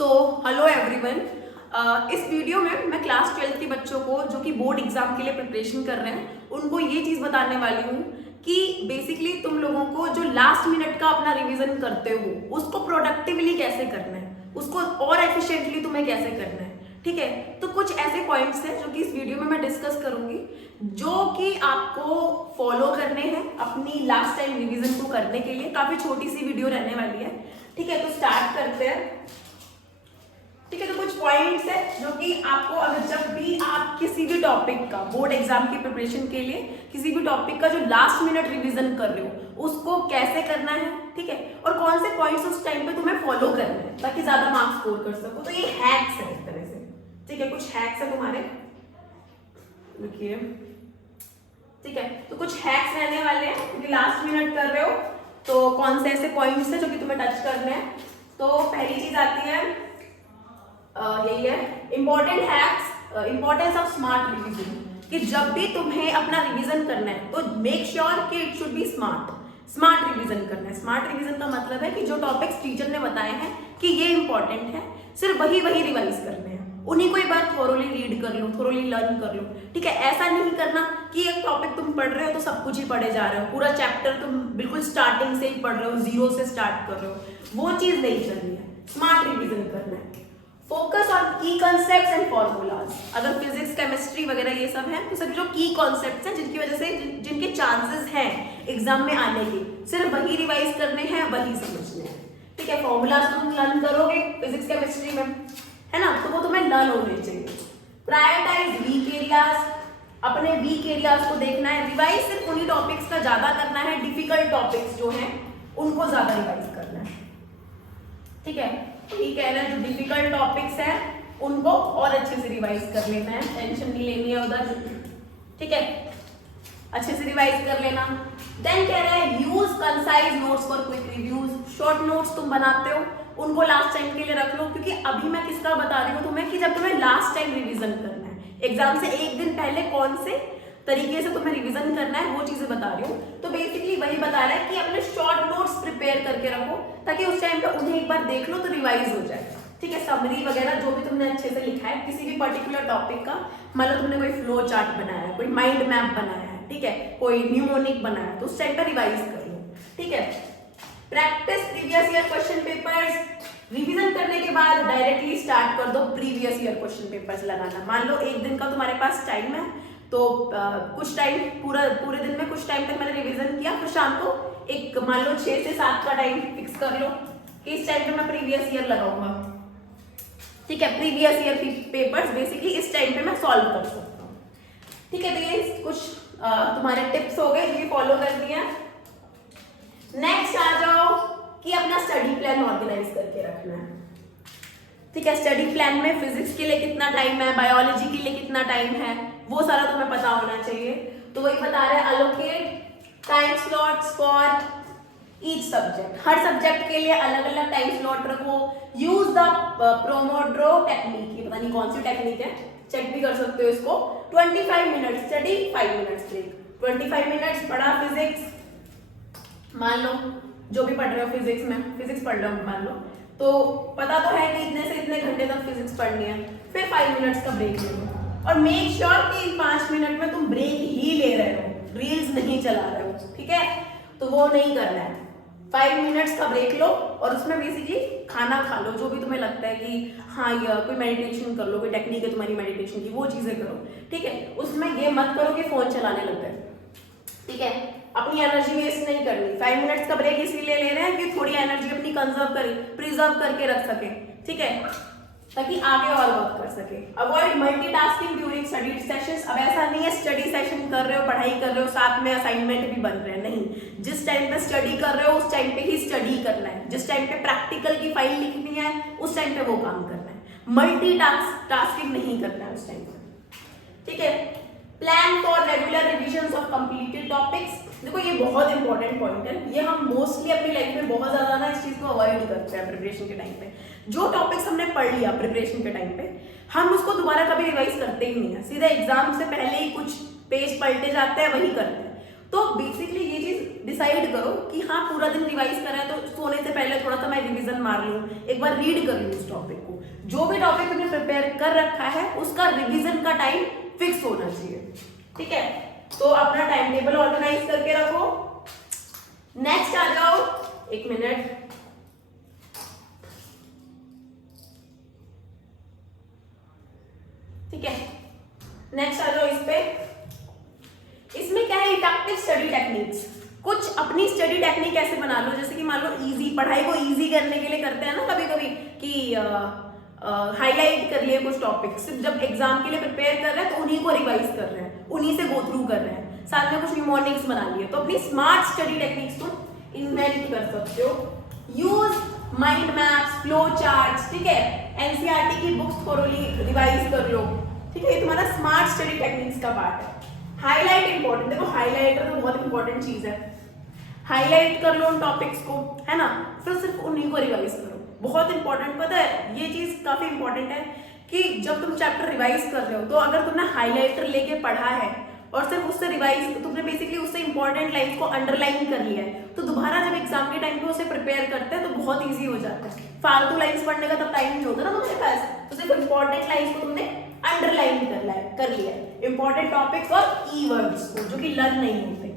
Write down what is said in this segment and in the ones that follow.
So hello everyone. इस video में मैं क्लास 12 के बच्चों को जो कि बोर्ड एग्जाम के लिए प्रिपरेशन कर रहे हैं उनको ये चीज़ बताने वाली हूँ कि बेसिकली तुम लोगों को जो लास्ट मिनट का अपना रिवीजन करते हो उसको प्रोडक्टिवली कैसे करना है, उसको और एफिशिएंटली तुम्हें कैसे करना है। ठीक है, तो कुछ ऐसे पॉइंट्स हैं जो कि इस वीडियो में मैं डिस्कस करूंगी जो कि आपको फॉलो करने हैं अपनी लास्ट टाइम रिवीजन को करने के लिए। काफी छोटी सी वीडियो रहने वाली है। ठीक है, तो स्टार्ट करते हैं। ठीक है, तो कुछ पॉइंट्स है जो कि आपको अगर जब भी आप किसी भी टॉपिक का बोर्ड एग्जाम की प्रिपरेशन के लिए किसी भी टॉपिक का जो लास्ट मिनट रिवीजन कर रहे हो उसको कैसे करना है, ठीक है, और कौन से पॉइंट्स उस टाइम पे तुम्हें फॉलो करना है ताकि ज्यादा मार्क्स स्कोर कर सको। तो ये हैक्स है एक तरह से। ठीक है, कुछ हैक्स है तुम्हारे, देखिए। ठीक है, तो कुछ हैक्स रहने वाले हैं क्योंकि लास्ट मिनट कर रहे हो तो कौन से ऐसे पॉइंट्स है जो कि तुम्हें टच करने हैं। तो पहली चीज आती है यही है important hacks, importance of smart revision. कि जब भी तुम्हें अपना रिवीजन करना है तो मेक श्योर कि it should be smart revision करना है। स्मार्ट रिवीजन का मतलब है कि जो टॉपिक्स टीचर ने बताए हैं कि ये इंपॉर्टेंट है, सिर्फ वही रिवाइज करने हैं, उन्हीं को एक बार थोरोली रीड कर लो, थोरोली लर्न कर लो। ठीक है, ऐसा नहीं करना कि एक टॉपिक तुम पढ़ रहे हो तो सब कुछ ही पढ़े जा रहे हो, पूरा चैप्टर तुम बिल्कुल स्टार्टिंग से ही पढ़ रहे हो, जीरो से स्टार्ट कर रहे हो, वो चीज नहीं करनी है। स्मार्ट रिवीजन करना है। फोकस ऑन की कॉन्सेप्ट्स एंड फॉर्मूलाज। अगर फिजिक्स केमिस्ट्री वगैरह ये सब है तो सभी जो की कॉन्सेप्ट्स हैं जिनकी वजह से जिनके चांसेस हैं एग्जाम में आने के, सिर्फ वही रिवाइज करने हैं, वही समझने हैं। ठीक है, फॉर्मूलाज तुम लर्न करोगे फिजिक्स केमिस्ट्री में, है ना, तो वो तुम्हें लर्न होने चाहिए। प्रायोरिटाइज वीक एरियाज, अपने वीक एरियाज को देखना है। रिवाइज सिर्फ उन्हीं टॉपिक्स का ज्यादा करना है, डिफिकल्ट टॉपिक्स जो हैं उनको ज्यादा रिवाइज करना है। ठीक है, ठीक है ना, जो डिफिकल्ट टॉपिक्स हैं उनको और अच्छे से रिवाइज कर लेना है, टेंशन नहीं लेनी है उधर। ठीक है, अच्छे से रिवाइज कर लेना। देन कह रहे हैं use concise notes for quick reviews. Short notes तुम बनाते हो उनको लास्ट टाइम के लिए रख लो, क्योंकि अभी मैं किसका बता रही हूँ तुम्हें कि जब तुम्हें लास्ट टाइम रिवीजन करना है, एग्जाम से एक दिन पहले कौन से तरीके से तुम्हें रिवीजन करना है वो चीजें बता रही हूँ। तो बेसिकली वही बता रहा है कि अपने शॉर्ट नोट्स प्रिपेयर करके रखो ताकि उस टाइम पे उन्हें एक बार देख लो तो रिवाइज हो जाए। ठीक है, समरी वगैरह जो भी तुमने अच्छे से लिखा है किसी भी पर्टिकुलर टॉपिक का, मान लो तुमने कोई फ्लो चार्ट बनाया है, कोई माइंड मैप बनाया है, ठीक है, कोई न्यूमोनिक बनाया है, तो उस टाइम पे रिवाइज कर लो। ठीक है, practice previous year question papers. Revision करने के बाद डायरेक्टली स्टार्ट कर दो प्रीवियस ईयर क्वेश्चन पेपर्स लगाना। मान लो एक दिन का तुम्हारे पास टाइम है तो कुछ टाइम पूरे दिन में कुछ टाइम तक मैंने रिवीजन किया, फिर शाम को एक मान लो 6 से 7 का टाइम फिक्स कर लो कि इस टाइम पे मैं प्रीवियस ईयर लगाऊंगा। ठीक है, प्रीवियस ईयर पेपर्स बेसिकली इस टाइम पे मैं सॉल्व कर सकता हूँ। ठीक है, तो ये कुछ तुम्हारे टिप्स हो गए जो ये फॉलो कर दिया। नेक्स्ट आ जाओ कि अपना स्टडी प्लान ऑर्गेनाइज करके रखना है। ठीक है, स्टडी प्लान में फिजिक्स के लिए कितना टाइम है, बायोलॉजी के लिए कितना टाइम है, वो सारा तुम्हें पता होना चाहिए। तो वही बता रहे हैं allocate time slots for each subject. Her subject के लिए अलग अलग टाइम स्लॉट रखो। यूज द प्रोमोड्रो टेक्निक, ये पता नहीं कौन सी टेक्निक है, चेक भी कर सकते हो इसको। 25 minutes study, 5 minutes break. 25 minutes पढ़ा फिजिक्स, मान लो जो भी पढ़ रहे हो फिजिक्स में, फिजिक्स पढ़ रहे हो मान लो, तो पता तो है कि इतने से इतने घंटे तक फिजिक्स पढ़नी है, फिर 5 मिनट्स का ब्रेक ले लो। और मेक श्योर कि इन 5 मिनट में तुम ब्रेक ही ले रहे हो, रील्स नहीं चला रहे हो। ठीक है, तो वो नहीं करना है। 5 मिनट्स का ब्रेक लो और उसमें बेसिकली खाना खा लो, जो भी तुम्हें लगता है कि हाँ या कोई मेडिटेशन कर लो, कोई टेक्निक है तुम्हारी मेडिटेशन की, वो चीजें करो। ठीक है, उसमें ये मत करो कि फोन चलाने लग गए। ठीक है, अपनी एनर्जी वेस्ट नहीं करनी। 5 मिनट्स का ब्रेक इसलिए ले रहे हैं कि थोड़ी एनर्जी अपनी प्रिजर्व करके रख सके। ठीक है, ताकि आगे और वर्क कर सके। Avoid multitasking during study sessions. अब ऐसा नहीं है स्टडी सेशन कर रहे हो, पढ़ाई कर रहे हो, साथ में असाइनमेंट भी बन रहे हैं, नहीं। जिस टाइम पे स्टडी कर रहे हो उस टाइम पे ही स्टडी करना है, जिस टाइम पे प्रैक्टिकल की फाइल लिखनी है उस टाइम पे वो काम करना है। मल्टीटास्किंग नहीं करना है उस टाइम पे। ठीक है, plan for regular revision of completed topics. देखो ये बहुत इंपॉर्टेंट पॉइंट है, ये हम मोस्टली अपनी लाइफ में बहुत ज्यादा ना इस चीज को अवॉइड करते हैं प्रिपरेशन के टाइम पे। जो टॉपिक्स हमने पढ़ लिया प्रिपरेशन के टाइम पे हम उसको दोबारा कभी रिवाइज करते ही नहीं है, सीधे एग्जाम से पहले ही कुछ पेज पलटे जाते हैं, वही करते हैं। तो बेसिकली ये चीज डिसाइड करो कि हाँ पूरा दिन रिवाइज कर रहा है तो सोने से पहले थोड़ा सा मैं रिवीजन मार लूँ, एक बार रीड कर लूँ उस टॉपिक को। जो भी टॉपिक तुमने प्रिपेयर कर रखा है उसका रिवीजन का टाइम फिक्स होना चाहिए, ठीक है। तो अपना टाइम टेबल ऑर्गेनाइज करके रखो। नेक्स्ट आ जाओ, एक मिनट, ठीक है। नेक्स्ट आ जाओ इस पे। इसमें क्या है, इफेक्टिव स्टडी टेक्निक्स। कुछ अपनी स्टडी टेक्निक ऐसे बना लो, जैसे कि मान लो इजी, पढ़ाई को इजी करने के लिए करते हैं ना कभी कभी कि हाईलाइट कर लिए कुछ टॉपिक्स, जब एग्जाम के लिए प्रिपेयर कर रहे हैं तो उन्हीं को रिवाइज कर रहे हैं, उन्हीं से गो थ्रू कर रहे हैं, साथ में कुछ निमोनिक्स बना लिए। तो अपनी स्मार्ट स्टडी टेक्निक्स को इन्वेंट कर सकते हो। Use mind maps, flow charts, ठीक है। एनसीईआरटी की बुक्स थोड़ी रिवाइज कर लो, ठीक है। ये तुम्हारा स्मार्ट स्टडी टेक्निक्स का पार्ट है। हाईलाइट इंपॉर्टेंट, देखो हाईलाइटर तो बहुत इंपॉर्टेंट चीज है। हाईलाइट कर लो उन टॉपिक्स को, है ना, फिर सिर्फ उन्हीं को रिवाइज करो। बहुत इंपॉर्टेंट, पता है ये चीज काफी इंपॉर्टेंट है कि जब तुम चैप्टर रिवाइज कर रहे हो तो अगर तुमने हाईलाइटर लेके पढ़ा है और सिर्फ उससे रिवाइज, तुमने बेसिकली उससे इंपॉर्टेंट लाइन्स को अंडरलाइन कर लिया है, तो दोबारा जब एग्जाम के टाइम पे उसे प्रिपेयर करते हैं तो बहुत ईजी हो जाता है। फालतू लाइन्स पढ़ने का तब टाइम नहीं होता ना तुम्हारे पास, तो सिर्फ इंपॉर्टेंट लाइन्स को तुमने अंडरलाइन कर लिया है, इंपॉर्टेंट टॉपिक्स और कीवर्ड्स को जो कि लर्न नहीं होते,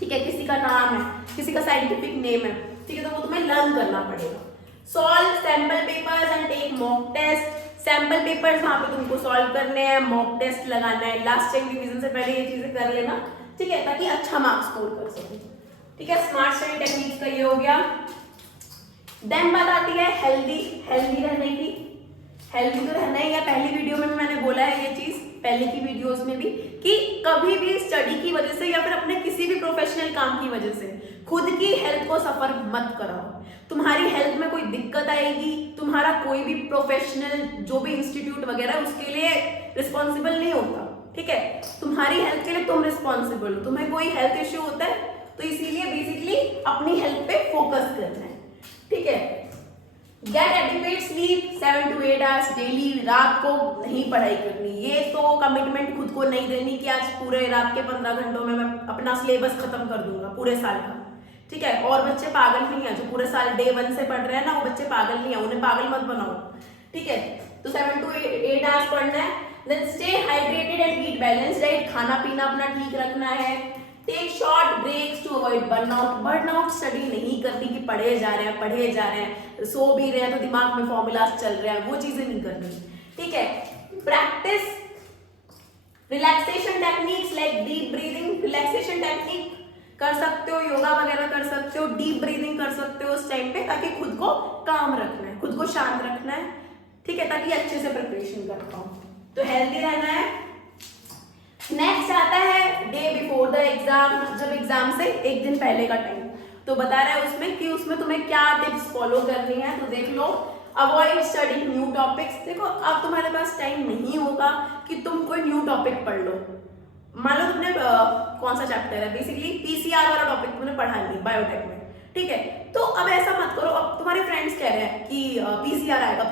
ठीक है। किसी का नाम है, किसी का साइंटिफिक नेम है, ठीक है, तो वो तुम्हें लर्न करना पड़ेगा। Solve sample papers and take mock test. Sample papers वहां पे तुमको सॉल्व करने हैं, मॉक टेस्ट लगाना है। लास्ट टाइम रिवीजन से पहले ये चीजें कर लेना, ठीक है, ताकि अच्छा मार्क्स स्कोर कर सको, ठीक है। स्मार्ट स्टडी टेक्निक्स का ये हो गया। देन बात आती है हेल्दी रहने की। हेल्दी तो रहना ही है, पहली वीडियो में भी मैंने बोला है ये चीज, पहले की वीडियोस में भी, कि कभी भी स्टडी की वजह से या फिर अपने किसी भी प्रोफेशनल काम की वजह से खुद की हेल्थ को सफर मत कराओ। तुम्हारी हेल्थ में कोई दिक्कत आएगी, तुम्हारा कोई भी प्रोफेशनल जो भी इंस्टीट्यूट वगैरह उसके लिए रिस्पॉन्सिबल नहीं होता, ठीक है। तुम्हारी हेल्थ के लिए तुम रिस्पॉन्सिबल हो। तुम्हें कोई हेल्थ इश्यू होता है तो इसीलिए बेसिकली अपनी हेल्थ पे फोकस करना है, ठीक है। Get adequate sleep 7 to 8 hours daily. रात को नहीं पढ़ाई करनी, ये तो कमिटमेंट खुद को नहीं देनी कि आज पूरे रात के 15 घंटों में मैं अपना सिलेबस खत्म कर दूंगा पूरे साल का, ठीक है। और बच्चे पागल नहीं है, जो पूरे साल डे 1 से पढ़ रहे हैं ना, वो बच्चे पागल नहीं है, उन्हें पागल मत बनाओ, ठीक है। तो 7 to 8 आवर्स पढ़ना है। Then stay hydrated and eat balance diet. खाना पीना अपना ठीक रखना है। Take short breaks to avoid burnout. Burnout study नहीं करनी कि पढ़े जा रहे हैं, सो भी रहे हैं तो दिमाग में फॉर्मूलाज चल रहे हैं, वो चीजें नहीं करनी, ठीक है। Practice relaxation techniques like deep breathing. Relaxation technique कर सकते हो, योगा वगैरह कर सकते हो, डीप ब्रीदिंग कर सकते हो उस टाइम पे, ताकि खुद को काम रखना है, खुद को शांत रखना है, ठीक है, ताकि अच्छे से प्रिपरेशन कर पाओ। तो हेल्दी रहना है। नेक्स्ट आता है डे बिफोर द एग्जाम। जब एग्जाम से एक दिन पहले का टाइम, तो बता रहा है उसमें कि उसमें तुम्हें क्या टिप्स फॉलो करनी है। तो देख लो, अवॉइड स्टडिंग न्यू टॉपिक्स। देखो अब तुम्हारे पास टाइम नहीं होगा कि तुम कोई न्यू टॉपिक पढ़ लो। मान लो तुमने कौन सा चैप्टर है, बेसिकली पीसीआर वाला टॉपिक तुमने पढ़ा नहीं बायोटेक में, ठीक है। तो अब ऐसा मत करो, अब तुम्हारे फ्रेंड्स कह रहे हैं कि पीसीआर आएगा,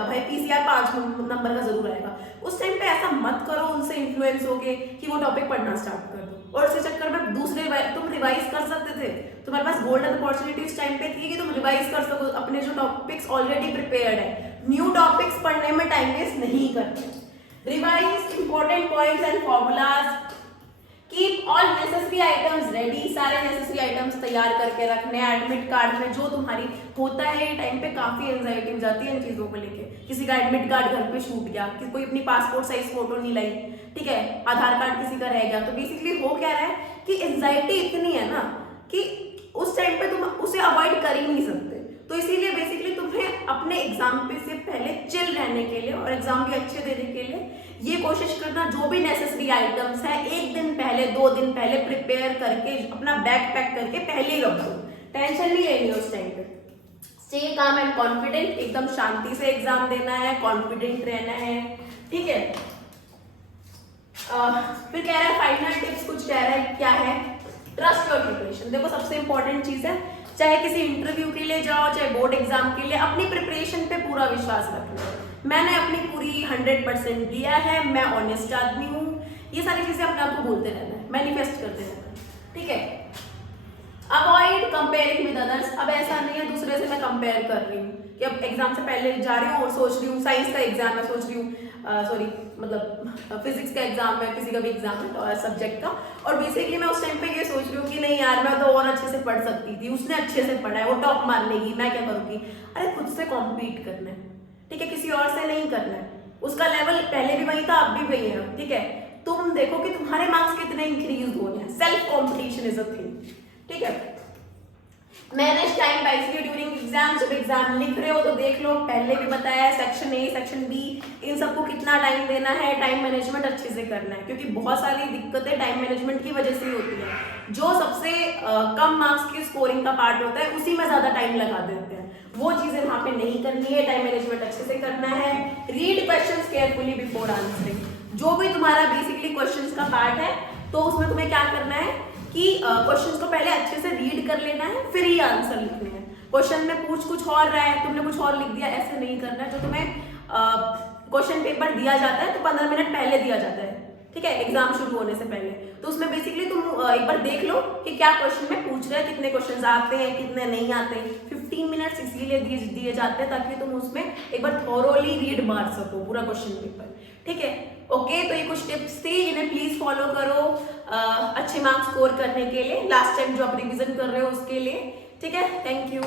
भाई पीसीआर 5 नंबर का जरूर आएगा। उस टाइम पे ऐसा मत करो उनसे इन्फ्लुएंस होके कि वो टॉपिक पढ़ना स्टार्ट कर दो, और इस चक्कर में दूसरे तुम रिवाइज कर सकते थे। तुम्हारे पास गोल्डन अपॉर्चुनिटी इस टाइम पे थी कि तुम रिवाइज कर सको अपने जो टॉपिक्स ऑलरेडी प्रिपेयर्ड है। न्यू टॉपिक्स पढ़ने में टाइम वेस्ट नहीं करते। Revise important points and formulas. Keep all necessary items ready. सारे नेसेसरी आइटम्स तैयार करके रखने हैं। एडमिट कार्ड में जो तुम्हारी होता है ये टाइम पे काफी एंजाइटी हो जाती है इन चीजों को लेके। किसी का एडमिट कार्ड घर पे छूट गया, कोई अपनी पासपोर्ट साइज फोटो नहीं लाई, ठीक है, आधार कार्ड किसी का रह गया, तो बेसिकली हो क्या रहा है कि एंजाइटी इतनी है ना कि उस टाइम पे तुम उसे अवॉइड कर ही नहीं सकते। तो इसीलिए बेसिकली तुम्हें अपने एग्जाम पे से पहले चिल रहने के लिए और एग्जाम भी अच्छे देने के लिए ये कोशिश करना, जो भी नेसेसरी आइटम्स है 1 दिन पहले 2 दिन पहले प्रिपेयर करके अपना बैग पैक करके पहले ही रख दो। टेंशन नहीं लेनी उस टाइम पे। Stay calm and confident. एकदम शांति से एग्जाम देना है, कॉन्फिडेंट रहना है, ठीक है। फिर कह रहा है फाइनल टिप्स, कुछ कह रहा है, क्या है, ट्रस्ट योर प्रिपरेशन। देखो सबसे इंपॉर्टेंट चीज है, चाहे किसी इंटरव्यू के लिए जाओ, चाहे बोर्ड एग्जाम के लिए, अपनी प्रिपरेशन पे पूरा विश्वास रखना। मैंने अपनी पूरी 100% दिया है, मैं ऑनेस्ट आदमी हूँ, ये सारी चीजें अपने आप को बोलते रहना है, मैनिफेस्ट करते रहना है, ठीक है। Avoid comparing with others. अब ऐसा नहीं है दूसरे से मैं कंपेयर कर रही हूँ कि अब एग्जाम से पहले जा रही हूँ और सोच रही हूँ साइंस का एग्जाम है, सोच रही हूँ सॉरी मतलब फिजिक्स का एग्जाम है, किसी का भी एग्जाम है और सब्जेक्ट का, और बेसिकली मैं उस टाइम पे ये सोच रही हूँ कि नहीं यार मैं तो और अच्छे से पढ़ सकती थी, उसने अच्छे से पढ़ा है, वो टॉप मार लेगी, मैं क्या करूँगी। अरे खुद से कॉम्पीट करना है, ठीक है, किसी और से नहीं करना है। उसका लेवल पहले भी वही था, अब भी वही है, ठीक है। तुम देखो कि तुम्हारे मार्क्स कितने इंक्रीज हो रहे हैं। Self competition is a thing, ठीक है। Manage time wisely during exam. जब एग्जाम लिख रहे हो तो देख लो, पहले भी बताया है section A section be in सबको कितना टाइम देना है, टाइम मैनेजमेंट अच्छे से करना है, क्योंकि बहुत सारी दिक्कतें टाइम मैनेजमेंट की वजह से ही होती है। जो सबसे कम मार्क्स की स्कोरिंग का पार्ट होता है उसी में ज्यादा टाइम लगा देते हैं, वो चीजें वहां पे नहीं करनी है। टाइम मैनेजमेंट अच्छे से करना है। Read questions carefully before answering. जो भी तुम्हारा बेसिकली क्वेश्चंस का पार्ट है तो उसमें तुम्हें क्या करना है कि क्वेश्चंस को पहले अच्छे से रीड कर लेना है, फिर ही आंसर लिखने हैं। क्वेश्चन में पूछ कुछ और रहा है, तुमने कुछ और लिख दिया, ऐसे नहीं करना है। जो तुम्हें क्वेश्चन पेपर दिया जाता है तो 15 मिनट पहले दिया जाता है, ठीक है, एग्जाम शुरू होने से पहले। तो उसमें बेसिकली तुम एक बार देख लो कि क्या क्वेश्चन में पूछ रहे हैं, कितने क्वेश्चन आते हैं, कितने नहीं आते। 15 मिनट्स इसीलिए दिए जाते हैं ताकि तुम उसमें एक बार थॉरोली रीड मार सको पूरा क्वेश्चन पेपर, ठीक है। ओके, तो ये कुछ टिप्स थी, इन्हें प्लीज फॉलो करो अच्छे मार्क्स स्कोर करने के लिए, लास्ट टाइम जो आप रिवीजन कर रहे हो उसके लिए, ठीक है। Thank you.